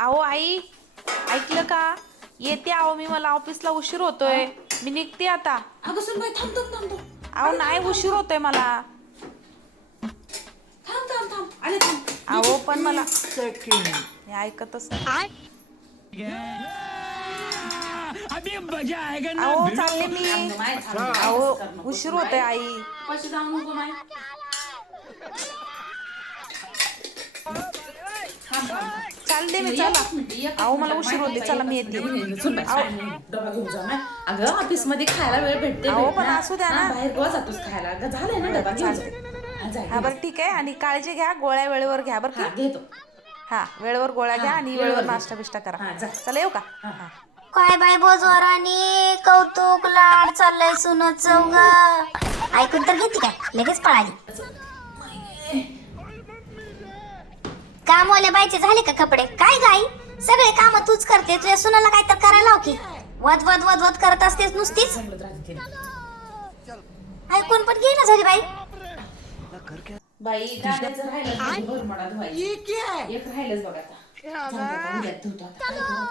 अहो आई, ऐकलं का? येते अहो मी, मला ऑफिसला उशीर होतोय. मी निघते आता. अगं सुन बाई, थांब थांब थांब थांब. अहो नाही, उशीर होतोय मला. थांब थांब थांब, आले थांब. अहो पण मला हे ऐकतच नाही. अहो चालले मी. अहो उशीर होतोय आई. पैसे जाऊ नको माय. चालते मी, चला. अहो मला उशीर होते, चला मी येते. डबा घेऊन जा माय. अगं ऑफिस मध्ये खायला वेळ भेटते. अहो पण असू द्या ना. बाहेर रोज जातोस खायला. अगं झालंय ना डबा घेऊन जा. हा बरं ठीक आहे. आणि काळजी घ्या, गोळ्या वेळेवर घ्या बरं हा की. घेतो. हा वेळेवर गोळ्या घ्या आणि वेळेवर नाश्ता बिष्टा हा, करा. जा. चला येऊ का? काय बाय बोजवारानी कौतुक लाड चाललंय सुन चौग ऐकून तर घेते काय लगेच पळाली. काम ओल्या बाईचे झाले का कपडे? काय गाई सगळे काम तूच करते, तुझ्या सुनाला काय तर करायला लाव की. वद वद वद वद करत असतेस नुसतीच. ऐकून पण घे ना झाली बाई. बाई गाड्याचं राहिलं भर म्हणा धुवायची. एक राहिलंच बघ आता. उद्या धुतो आता. काय करू आता?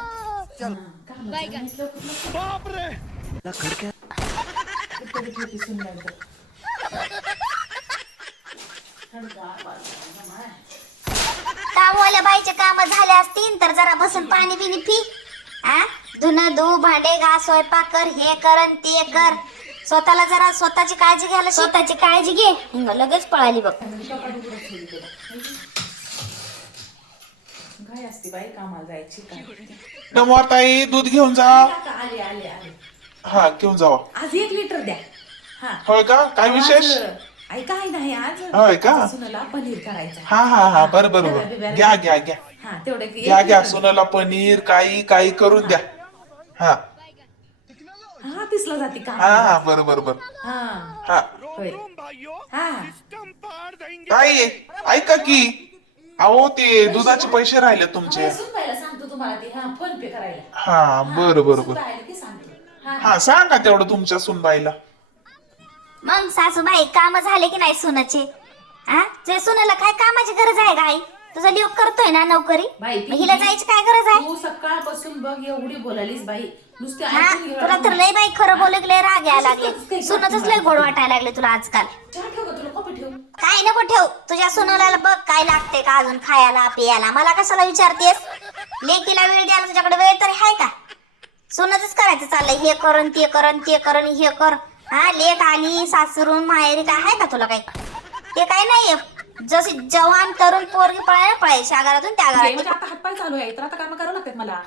हा, कामं झालीत लवकर. कुठं ठेवते सून बाई तर. काम ओल्या बाईचे काम झाले असतील तर जरा बसून पाणी बिनी पी. धुणं धु, भांडे घास, स्वयंपाक कर, हे कर अन ते कर. स्वतःला जरा स्वतःची काळजी घ्यायला, स्वतःची काळजी घे. लगेच पळाली बघ. काय असते बाई कामाला जायची काय. नमोताई दूध घेऊन जा. आले आले आले. हा घेऊन जावा. आज 1 लिटर द्या. हा होय का? काय विशेष? आई काय नाही आज होय का? सुनाला पनीर करायचं. हा हा हा बरं बरं बरं. घ्या घ्या घ्या हा तेवढं घ्या घ्या. सोनाला पनीर काही काही करून द्या. हा हा तिसला जाते का. हा हा बरं बरं बरं. हा हा होय. हा ताई ऐका की, अहो ते दुधाचे पैसे राहिले तुमचे. सुनबाईला सांगतो तुम्हाला ते. हा फोन पे करायला. हा बरं बरं बरं. सुनबाईला ते सांगतो. हा हा सांगा तेवढं तुमच्या सुनबाईला. मग सासूबाई काम झाले की नाही सुनाचे? तुझ्या सुनाला काय कामाची गरज आहे गाई? तुझा लिओ करतोय ना नोकरी, बाई, मग हिला जायची काय गरज आहे? तू सकाळपासून बघ एवढी बोलालीस बाई. नुसते हा ऐकून घे. तुला तर लय बाई खरं बोलले की लय राग यायला लागले. सुनाचंच लय गोड वाटायला लागले तुला आजकाल. चहा ठेव का तुला कॉफी ठेव. काय नको ठेव, तुझ्या सुनाला बघ काय लागते का अजून खायला पियाला. मला कशाला विचारतेस? लेकीला वेळ द्यायला तुझ्याकडे वेळ तरी आहे का? सुनाचंच करायचं चाललंय, हे करून ते करून ते करून हे कर. लेक आली सासरून माहेरी काय आहे का तुला काही? ते काय नाहीये. जशी जवान तरुण पोरगी पळायला पळायची घरातून त्या घरात. म्हणजे आता हातपाय चालू आहे तर आता काम करावं लागतात मला.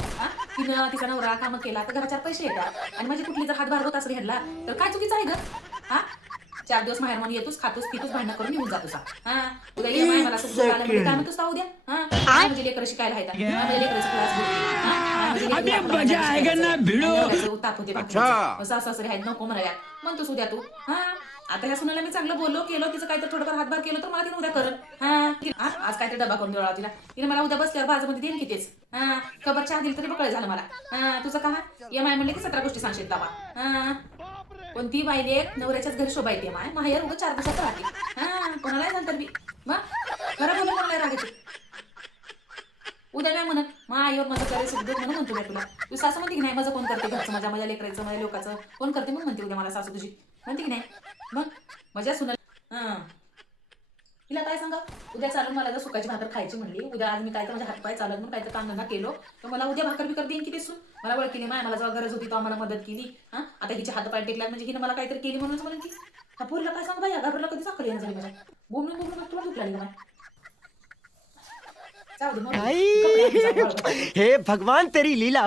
तिनं तिचा नवरा काम केला तर घराच्या पैसे येतात आणि माझी कुठली जर हातभार होत असेल ह्याला तर काय चुकीचं आहे ग. 4 दिवस माहेर म्हणून येतोस, खातोस पितोस, भांडणं करून निघून जातोस. उद्या ये माय मला सुद्धा आलं म्हणजे काय म्हणतोस उद्या. म्हणजे लेकरं शिकायला आहेत. म्हणजे लेकराचा क्लास ताप होते. सासरे आहेत नको म्हणाया म्हणतोस उद्या तू. आता ह्या सुनाला मी चांगलं बोललो केलो, तिचं काहीतरी थोडंफार हातभार केलं तर मला तिने उद्या करत. आज काहीतरी डबा करून देऊ तिला. तिने मला उद्या बसल्यावर बाजूमध्ये देईल की तेच. खबर चहा दिली तरी बकळ झालं मला. तुझं का ये माय म्हणले की 17 गोष्टी सांगशील बाबा. कोणती बाई लेक नवऱ्याच्याच घरी शोभा येते माय. माहेर उगा 4 दिवसात राहते. कोणाला नंतर बी मग खरं बोलून कोणाला रागायची. उद्या काय म्हणत मा आईवर माझं करे सुख म्हणून म्हणतो मी तुला. तू सासू म्हणते की नाही माझं कोण करते घरचं, माझ्या लेकरायचं, माझ्या लोकांचं कोण करते मग म्हणते उद्या मला सासू तुझी म्हणते की नाही. मग मजा सुना तिला काय सांगा उद्या चालून मला जर सुकाची भाकर खायची म्हणली. उद्या आज मी काय तर माझ्या हातपाय चालत म्हणून काय तर कामधंदा केलो तर मला उद्या भाकर बिकर देईन की ते सून. मला ओळखली माय, मला जेव्हा गरज होती तेव्हा मला मदत केली. आता हिचे हातपाय टेकल्यात म्हणजे हिनं मला काहीतरी केली म्हणून म्हणून की हा पोरीला काय सांग बाई घाबरला कधी साखर येणं झाली माझ्या. बोमणून बोमणून तुला भूक लागली माय. हे भगवान तेरी लीला